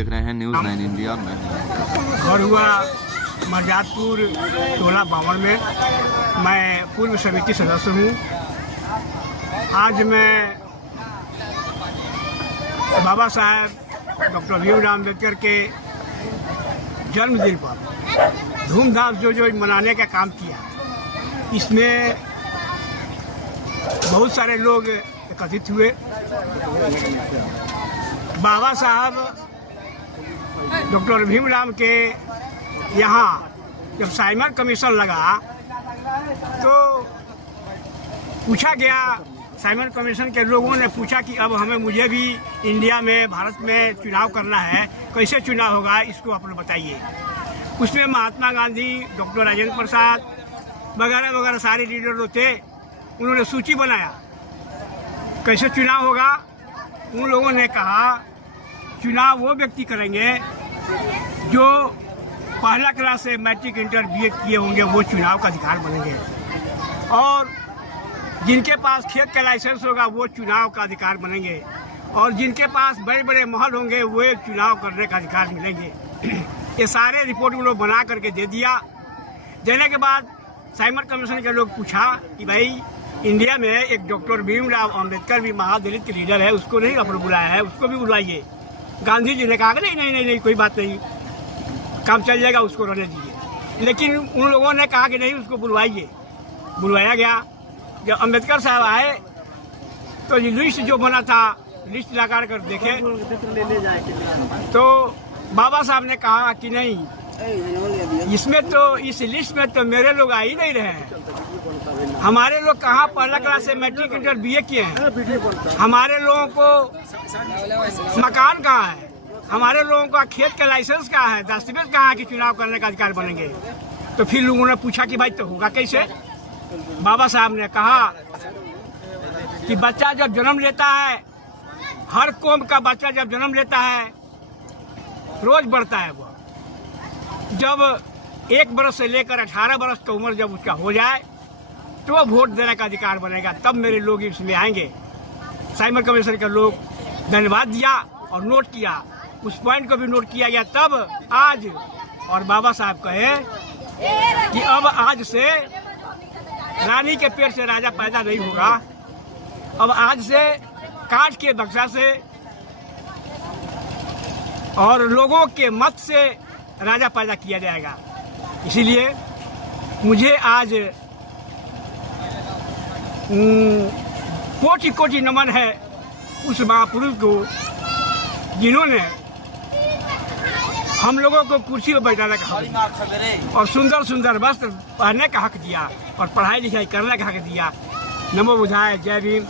देख रहे हैं न्यूज़ 9 इंडिया में। और हुआ मरजादपुर टोला बावन में। मैं पूर्व समिति सदस्य हूँ। आज मैं बाबा साहब डॉक्टर भीमराव अम्बेडकर के जन्मदिन पर धूमधाम से जो मनाने का काम किया, इसमें बहुत सारे लोग एकत्रित हुए। बाबा साहब डॉक्टर भीमराव के यहाँ जब साइमन कमीशन लगा तो पूछा गया, साइमन कमीशन के लोगों ने पूछा कि अब मुझे भी इंडिया में, भारत में चुनाव करना है, कैसे चुनाव होगा, इसको आप लोग बताइए। उसमें महात्मा गांधी, डॉक्टर राजेंद्र प्रसाद वगैरह वगैरह सारे लीडर जो थे, उन्होंने सूची बनाया कैसे चुनाव होगा। उन लोगों ने कहा चुनाव वो व्यक्ति करेंगे जो पहला क्लास से मैट्रिक इंटर BA किए होंगे, वो चुनाव का अधिकार बनेंगे, और जिनके पास खेत का लाइसेंस होगा वो चुनाव का अधिकार बनेंगे, और जिनके पास बड़े बड़े महल होंगे वो चुनाव करने का अधिकार मिलेंगे। ये सारे रिपोर्ट उन लोग बना करके दे दिया। देने के बाद साइमन कमीशन के लोग पूछा कि भाई इंडिया में एक डॉक्टर भीमराव अम्बेडकर भी महादलित के लीडर है, उसको नहीं आप लोग बुलाया है, उसको भी बुलाइए। गांधी जी ने कहा कि नहीं कोई बात नहीं, काम चल जाएगा, उसको रहने दीजिए। लेकिन उन लोगों ने कहा कि नहीं, उसको बुलवाइए। बुलवाया गया। जब अम्बेडकर साहब आए तो लिस्ट जो बना था, लिस्ट लगा कर देखे तो बाबा साहब ने कहा कि नहीं, इसमें तो, इस लिस्ट में तो मेरे लोग आ ही नहीं रहे हैं। हमारे लोग कहाँ पहला क्लास से मैट्रिक इंटर BA किए हैं, हमारे लोगों को मकान कहाँ है, हमारे लोगों का खेत का लाइसेंस कहाँ है, दस्तावेज कहाँ है कि चुनाव करने का अधिकार बनेंगे। तो फिर लोगों ने पूछा कि भाई तो होगा कैसे। बाबा साहब ने कहा कि बच्चा जब जन्म लेता है, हर कौम का बच्चा जब जन्म लेता है रोज बढ़ता है। वो जब 1 बरस से लेकर 18 बरस की उम्र जब उसका हो जाए तो वो वोट देने का अधिकार बनेगा, तब मेरे लोग इसमें आएंगे। साइमन कमीशन के लोग धन्यवाद दिया और नोट किया, उस पॉइंट को भी नोट किया गया। तब आज और बाबा साहब कहे कि अब आज से रानी के पेट से राजा पैदा नहीं होगा, अब आज से काठ के बक्सा से और लोगों के मत से राजा पैदा किया जाएगा। इसीलिए मुझे आज कोटि कोटि नमन है उस महापुरुष को जिन्होंने हम लोगों को कुर्सी पर बैठाने का हक दिया और सुंदर सुंदर वस्त्र पहनने का हक दिया और पढ़ाई लिखाई करने का हक दिया। नमो बुधाय। जय भीम।